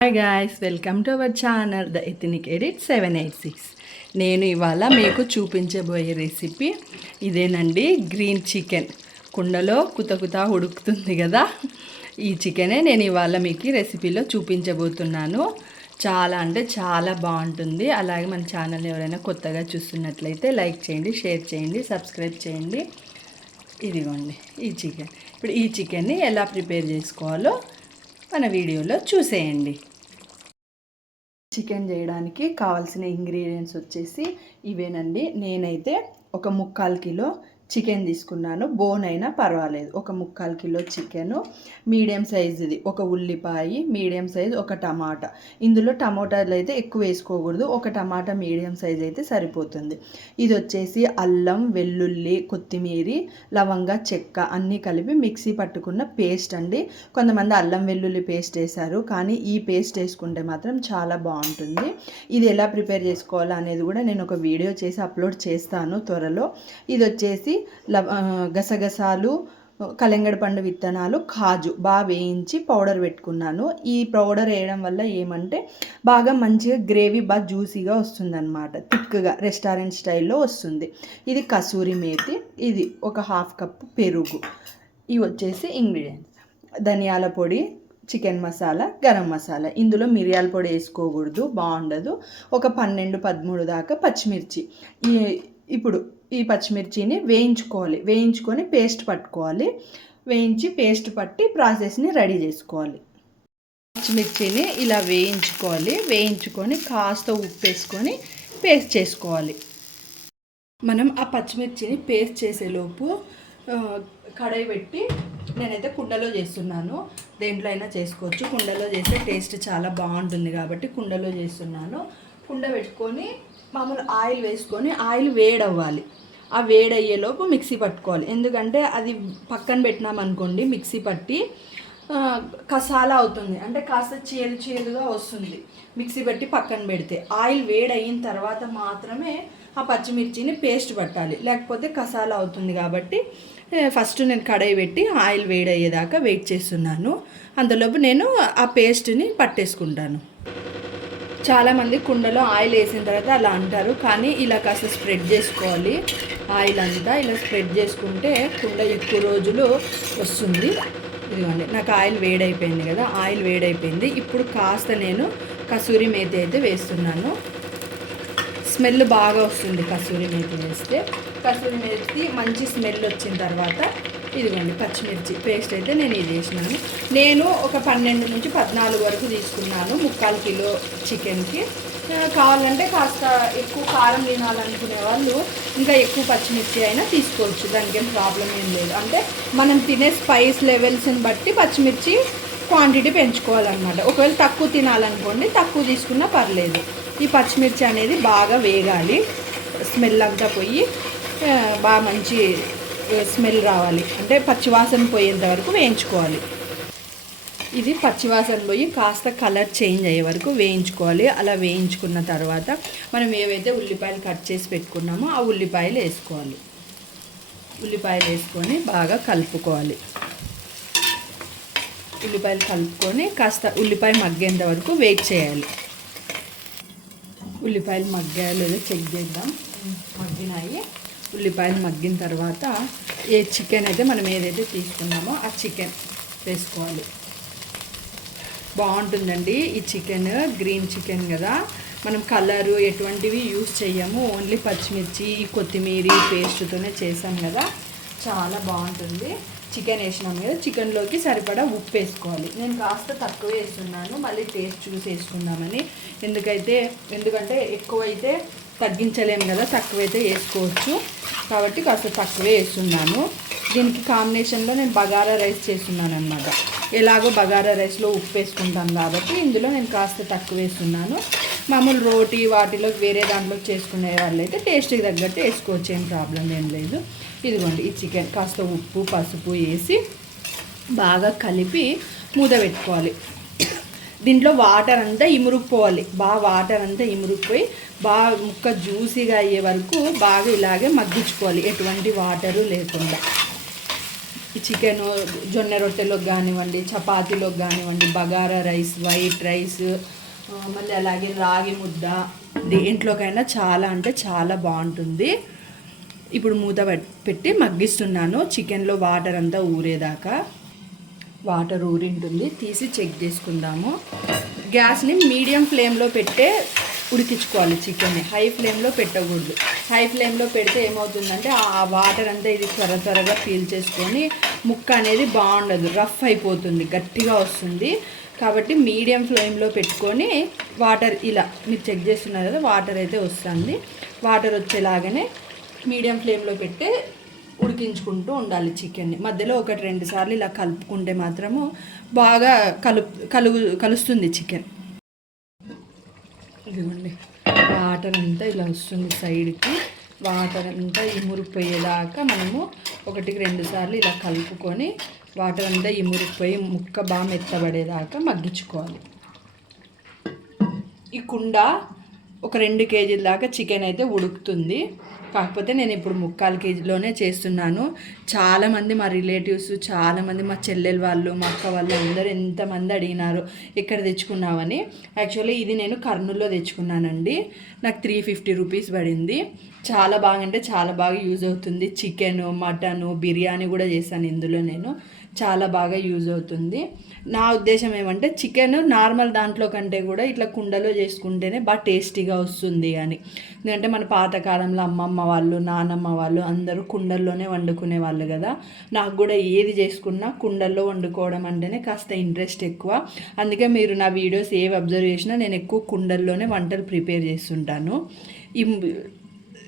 Hi guys welcome to our channel the ethnic edit seven eight six నేను ఇవాళ మీకు చూపించబోయే రెసిపీ ఇదేనండి గ్రీన్ చికెన్ కుండలో కుత కుత ఉడుకుతుంది కదా? ఈ చికెనే నేను ఇవాళ మీకు ఈ రెసిపీలో చూపించబోతున్నాను. చాలా అంటే చాలా బాగుంటుంది. అలాగే మన ఛానల్ ఎవరైనా కొత్తగా చూస్తున్నట్లయితే లైక్ చేయండి షేర్ చేయండి సబ్స్క్రైబ్ చేయండి. ఇదిగోండి ఈ చికెన్ ఇప్పుడు ఈ చికెన్ని ఎలా ప్రిపేర్ చేసుకోవాలో మన వీడియోలో చూసేయండి. చికెన్ చేయడానికి కావాల్సిన ఇంగ్రీడియంట్స్ వచ్చేసి ఇవేనండి. నేనైతే ఒక ముక్కాలు కిలో చికెన్ తీసుకున్నాను. బోన్ అయినా పర్వాలేదు. ఒక ముక్కాలు కిలో చికెను మీడియం సైజుది ఒక ఉల్లిపాయ మీడియం సైజ్ ఒక టమాటా. ఇందులో టమాటాలు అయితే ఎక్కువ వేసుకోకూడదు. ఒక టమాటా మీడియం సైజ్ అయితే సరిపోతుంది. ఇది వచ్చేసి అల్లం వెల్లుల్లి కొత్తిమీర లవంగ చెక్క అన్నీ కలిపి మిక్సీ పట్టుకున్న పేస్ట్ అండి. కొంతమంది అల్లం వెల్లుల్లి పేస్ట్ వేశారు. కానీ ఈ పేస్ట్ వేసుకుంటే మాత్రం చాలా బాగుంటుంది. ఇది ఎలా ప్రిపేర్ చేసుకోవాలా అనేది కూడా నేను ఒక వీడియో చేసి అప్లోడ్ చేస్తాను త్వరలో. ఇది వచ్చేసి గసగసాలు కలెంగడ పండు విత్తనాలు కాజు బాగా వేయించి పౌడర్ పెట్టుకున్నాను. ఈ పౌడర్ వేయడం వల్ల ఏమంటే బాగా మంచిగా గ్రేవీ బాగా జ్యూసీగా వస్తుందన్నమాట. థిక్గా రెస్టారెంట్ స్టైల్లో వస్తుంది. ఇది కసూరి మేతి ఇది ఒక హాఫ్ కప్ పెరుగు. ఇవి వచ్చేసి ఇంగ్రీడియంట్స్. ధనియాల పొడి చికెన్ మసాలా గరం మసాలా. ఇందులో మిరియాల పొడి వేసుకోకూడదు బాగుండదు. ఒక పన్నెండు పదమూడు దాకా పచ్చిమిర్చి. ఈ ఇప్పుడు ఈ పచ్చిమిర్చిని వేయించుకోవాలి. వేయించుకొని పేస్ట్ పట్టుకోవాలి. వేయించి పేస్ట్ పట్టి ప్రాసెస్ని రెడీ చేసుకోవాలి. పచ్చిమిర్చిని ఇలా వేయించుకోవాలి. వేయించుకొని కాస్త ఉప్పు వేసుకొని పేస్ట్ చేసుకోవాలి. మనం ఆ పచ్చిమిర్చిని పేస్ట్ చేసేలోపు కడాయి పెట్టి నేనైతే కుండలో చేస్తున్నాను. దేంట్లో అయినా చేసుకోవచ్చు. కుండలో చేస్తే టేస్ట్ చాలా బాగుంటుంది కాబట్టి కుండలో చేస్తున్నాను. కుండ పెట్టుకొని మామూలు ఆయిల్ వేసుకొని ఆయిల్ వేడవ్వాలి. ఆ వేడయ్యేలోపు మిక్సీ పట్టుకోవాలి. ఎందుకంటే అది పక్కన పెట్టినామనుకోండి మిక్సీ పట్టి కసాలా అవుతుంది. అంటే కాస్త చేదు చేదుగా వస్తుంది. మిక్సీ పెట్టి పక్కన పెడితే ఆయిల్ వేడయిన తర్వాత మాత్రమే ఆ పచ్చిమిర్చిని పేస్ట్ పట్టాలి. లేకపోతే కసాలా అవుతుంది కాబట్టి ఫస్ట్ నేను కడాయి పెట్టి ఆయిల్ వేడయ్యేదాకా వెయిట్ చేస్తున్నాను. అంతలోపు నేను ఆ పేస్ట్ని పట్టేసుకుంటాను. చాలామంది కుండలో ఆయిల్ వేసిన తర్వాత అలా అంటారు. కానీ ఇలా కాస్త స్ప్రెడ్ చేసుకోవాలి. ఆయిల్ అంతా ఇలా స్ప్రెడ్ చేసుకుంటే కుండ ఎక్కువ రోజులు వస్తుంది. ఇదిగోండి నాకు ఆయిల్ వేడైపోయింది కదా ఆయిల్ వేడైపోయింది. ఇప్పుడు కాస్త నేను కసూరి మేతి అయితే వేస్తున్నాను. స్మెల్ బాగా వస్తుంది కసూరి మేతి వేస్తే. కసూరి మేతి మంచి స్మెల్ వచ్చిన తర్వాత ఇదిగోండి పచ్చిమిర్చి పేస్ట్ అయితే నేను ఇది వేసినాను. నేను ఒక పన్నెండు నుంచి పద్నాలుగు వరకు తీసుకున్నాను ముక్కాలు కిలో చికెన్కి. కావాలంటే కాస్త ఎక్కువ కారం తినాలనుకునే వాళ్ళు ఇంకా ఎక్కువ పచ్చిమిర్చి అయినా తీసుకోవచ్చు దానికి ఏం ప్రాబ్లం ఏం లేదు. అంటే మనం తినే స్పైస్ లెవెల్స్ని బట్టి పచ్చిమిర్చి క్వాంటిటీ పెంచుకోవాలన్నమాట. ఒకవేళ తక్కువ తినాలనుకోండి తక్కువ తీసుకున్నా పర్లేదు. ఈ పచ్చిమిర్చి అనేది బాగా వేగాలి. స్మెల్ అంతా పోయి బాగా మంచి స్మెల్ రావాలి? అంటే పచ్చివాసన పోయేంత వరకు వేయించుకోవాలి. ఇది పచ్చివాసన పోయి కాస్త కలర్ చేంజ్ అయ్యే వరకు వేయించుకోవాలి. అలా వేయించుకున్న తర్వాత మనం ఏవైతే ఉల్లిపాయలు కట్ చేసి పెట్టుకున్నామో ఆ ఉల్లిపాయలు వేసుకోవాలి. ఉల్లిపాయలు వేసుకొని బాగా కలుపుకోవాలి. ఉల్లిపాయలు కలుపుకొని కాస్త ఉల్లిపాయ మగ్గేంత వరకు వెయిట్ చేయాలి. ఉల్లిపాయలు మగ్గాయో లేదో చెక్ చేద్దాం. మగ్గినాయి. ఉల్లిపాయలు మగ్గిన తర్వాత ఏ చికెన్ అయితే మనం ఏదైతే తీసుకున్నామో ఆ చికెన్ వేసుకోవాలి. బాగుంటుందండి ఈ చికెన్ గ్రీన్ చికెన్ కదా. మనం కలరు ఎటువంటివి యూస్ చేయము ఓన్లీ పచ్చిమిర్చి కొత్తిమీరి కొత్తిమీర పేస్ట్తోనే చేసాం కదా. చాలా బాగుంటుంది. చికెన్ వేసినాం కదా. చికెన్లోకి సరిపడా ఉప్పు వేసుకోవాలి. నేను కాస్త తక్కువ వేస్తున్నాను. మళ్ళీ టేస్ట్ చూసి వేసుకుందామని. ఎందుకైతే ఎందుకంటే ఎక్కువైతే తగ్గించలేము కదా తక్కువైతే వేసుకోవచ్చు. కాబట్టి కాస్త తక్కువే వేస్తున్నాను. దీనికి కాంబినేషన్లో నేను బగారా రైస్ చేస్తున్నాను అనమాట ఎలాగో బగారా రైస్లో ఉప్పు వేసుకుంటాను కాబట్టి ఇందులో నేను కాస్త తక్కువ వేస్తున్నాను. మామూలు రోటీ వాటిలో వేరే దాంట్లో చేసుకునే వాళ్ళు అయితే టేస్ట్కి తగ్గట్టు వేసుకోవచ్చు ఏం ప్రాబ్లం ఏం లేదు. ఇదిగోండి ఈ చికెన్ కాస్త ఉప్పు పసుపు వేసి బాగా కలిపి మూత పెట్టుకోవాలి. దీంట్లో వాటర్ అంతా ఇమురుకుపోవాలి. బాగా వాటర్ అంతా ఇమురుకుపోయి బాగా ముక్క జ్యూసీగా అయ్యే వరకు బాగా ఇలాగే మగ్గించుకోవాలి. ఎటువంటి వాటరు లేకుండా. ఈ చికెన్ జొన్న రొట్టెలోకి కానివ్వండి చపాతీలోకి కానివ్వండి బగారా రైస్ వైట్ రైస్ మళ్ళీ అలాగే రాగి ముద్ద. దేంట్లోకైనా చాలా అంటే చాలా బాగుంటుంది. ఇప్పుడు మూత పెట్టి మగ్గిస్తున్నాను. చికెన్లో వాటర్ అంతా ఊరేదాకా. వాటర్ ఊరింటుంది. తీసి చెక్ చేసుకుందాము. గ్యాస్ని మీడియం ఫ్లేమ్లో పెట్టే ఉడికించుకోవాలి చికెన్ని. హై ఫ్లేమ్లో పెట్టకూడదు. హై ఫ్లేమ్లో పెడితే ఏమవుతుందంటే ఆ వాటర్ అంతా ఇది త్వర త్వరగా పీల్చేసుకొని ముక్క అనేది బాగుండదు. రఫ్ అయిపోతుంది. గట్టిగా వస్తుంది. కాబట్టి మీడియం ఫ్లేమ్లో పెట్టుకొని వాటర్ ఇలా మీరు చెక్ చేస్తున్నారు కదా వాటర్ అయితే వస్తుంది. వాటర్ వచ్చేలాగానే మీడియం ఫ్లేమ్లో పెట్టే ఉడికించుకుంటూ ఉండాలి చికెన్ని. మధ్యలో ఒకటి రెండు సార్లు ఇలా కలుపుకుంటే మాత్రము బాగా కలు కలుగు కలుస్తుంది చికెన్. ఇదిగోండి. వాటర్ అంతా ఇలా వస్తుంది సైడ్కి. వాటర్ అంతా ఇమురిపోయేదాకా మనము ఒకటికి రెండు సార్లు ఇలా కలుపుకొని వాటర్ అంతా ఇమురిపోయి ముక్క బాగా మెత్తబడేదాకా మగ్గించుకోవాలి. ఈ కుండ ఒక రెండు కేజీల దాకా చికెన్ అయితే ఉడుకుతుంది. కాకపోతే నేను ఇప్పుడు ముక్కాలు కేజీలోనే చేస్తున్నాను. చాలామంది మా రిలేటివ్స్ చాలామంది మా చెల్లెలు వాళ్ళు మా అక్క వాళ్ళు అందరూ ఎంతమంది అడిగినారు ఎక్కడ తెచ్చుకున్నావని. యాక్చువల్లీ ఇది నేను కర్నూలులో తెచ్చుకున్నానండి. నాకు త్రీ ఫిఫ్టీ రూపీస్ పడింది. చాలా బాగా అంటే చాలా బాగా యూజ్ అవుతుంది. చికెన్ మటను బిర్యానీ కూడా చేశాను ఇందులో నేను. చాలా బాగా యూజ్ అవుతుంది. నా ఉద్దేశం ఏమంటే చికెన్ నార్మల్ దాంట్లో కంటే కూడా ఇట్లా కుండలో చేసుకుంటేనే బాగా టేస్టీగా వస్తుంది అని. ఎందుకంటే మన పాతకాలంలో అమ్మమ్మ వాళ్ళు నానమ్మ వాళ్ళు అందరూ కుండల్లోనే వండుకునే వాళ్ళు కదా. నాకు కూడా ఏది చేసుకున్నా కుండల్లో వండుకోవడం అంటేనే కాస్త ఇంట్రెస్ట్ ఎక్కువ. అందుకే మీరు నా వీడియోస్ ఏవి అబ్జర్వ్ చేసినా నేను ఎక్కువ కుండల్లోనే వంటలు ప్రిపేర్ చేస్తుంటాను. ఈ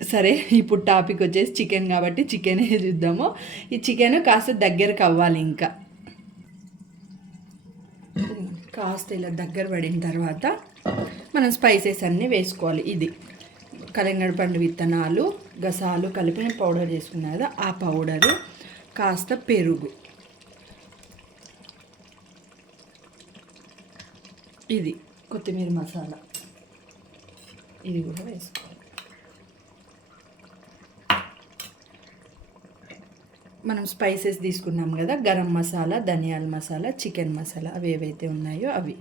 సరే ఇప్పుడు టాపిక్ వచ్చేసి చికెన్ కాబట్టి చికెన్ చూద్దాము. ఈ చికెన్ కాస్త దగ్గరకు అవ్వాలి ఇంకా. కాస్త ఇలా దగ్గర పడిన తర్వాత మనం స్పైసెస్ అన్నీ వేసుకోవాలి. ఇది కలింగడ పండు విత్తనాలు గసాలు కలిపిన పౌడర్ చేసుకున్నా కదా ఆ పౌడరు కాస్త పెరుగు. ఇది కొత్తిమీర మసాలా. ఇది కూడా వేసుకోవాలి. మనం స్పైసెస్ తీసుకున్నాం కదా గరం మసాలా ధనియాల మసాలా చికెన్ మసాలా అవి ఏవైతే ఉన్నాయో అవి.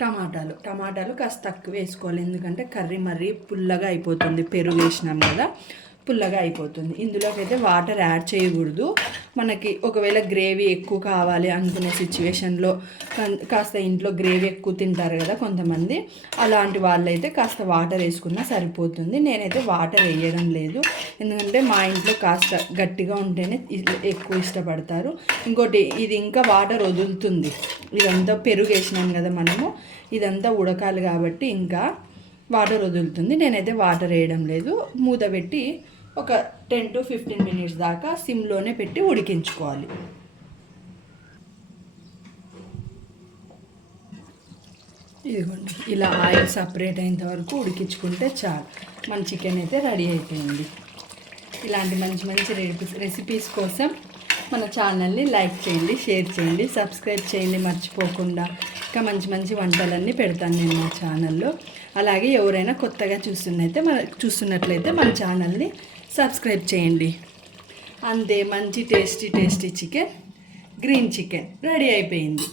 టమాటాలు టమాటాలు కాస్త తక్కువ వేసుకోవాలి ఎందుకంటే కర్రీ మరీ పుల్లగా అయిపోతుంది పెరుగు వేసినాం కదా. పుల్లగా అయిపోతుంది. ఇందులోకి అయితే వాటర్ యాడ్ చేయకూడదు. మనకి ఒకవేళ గ్రేవీ ఎక్కువ కావాలి అనుకునే సిచ్యువేషన్లో కాస్త ఇంట్లో గ్రేవీ ఎక్కువ తింటారు కదా కొంతమంది. అలాంటి వాళ్ళైతే కాస్త వాటర్ వేసుకున్నా సరిపోతుంది. నేనైతే వాటర్ వేయడం లేదు. ఎందుకంటే మా ఇంట్లో కాస్త గట్టిగా ఉంటేనే ఎక్కువ ఇష్టపడతారు. ఇంకోటి ఇది ఇంకా వాటర్ వదులుతుంది. ఇదంతా పెరుగు వేసినాం కదా మనము. ఇదంతా ఉడకాలి కాబట్టి ఇంకా వాటర్ వదులుతుంది. నేనైతే వాటర్ వేయడం లేదు. మూత పెట్టి ఒక టెన్ టు ఫిఫ్టీన్ మినిట్స్ దాకా సిమ్లోనే పెట్టి ఉడికించుకోవాలి. ఇదిగోండి ఇలా ఆయిల్ సపరేట్ అయినంత వరకు ఉడికించుకుంటే చాలు. మన చికెన్ అయితే రెడీ అయిపోయింది. ఇలాంటి మంచి మంచి రెసిపీస్ రెసిపీస్ కోసం మన ఛానల్ని లైక్ చేయండి షేర్ చేయండి సబ్స్క్రైబ్ చేయండి మర్చిపోకుండా. ఇంకా మంచి మంచి వంటలన్నీ పెడతాను నేను మా ఛానల్లో. అలాగే ఎవరైనా కొత్తగా చూస్తున్నైతే మన చూస్తున్నట్లయితే మన ఛానల్ని సబ్స్క్రైబ్ చేయండి. అంతే మంచి tasty tasty chicken green chicken ready అయిపోయింది.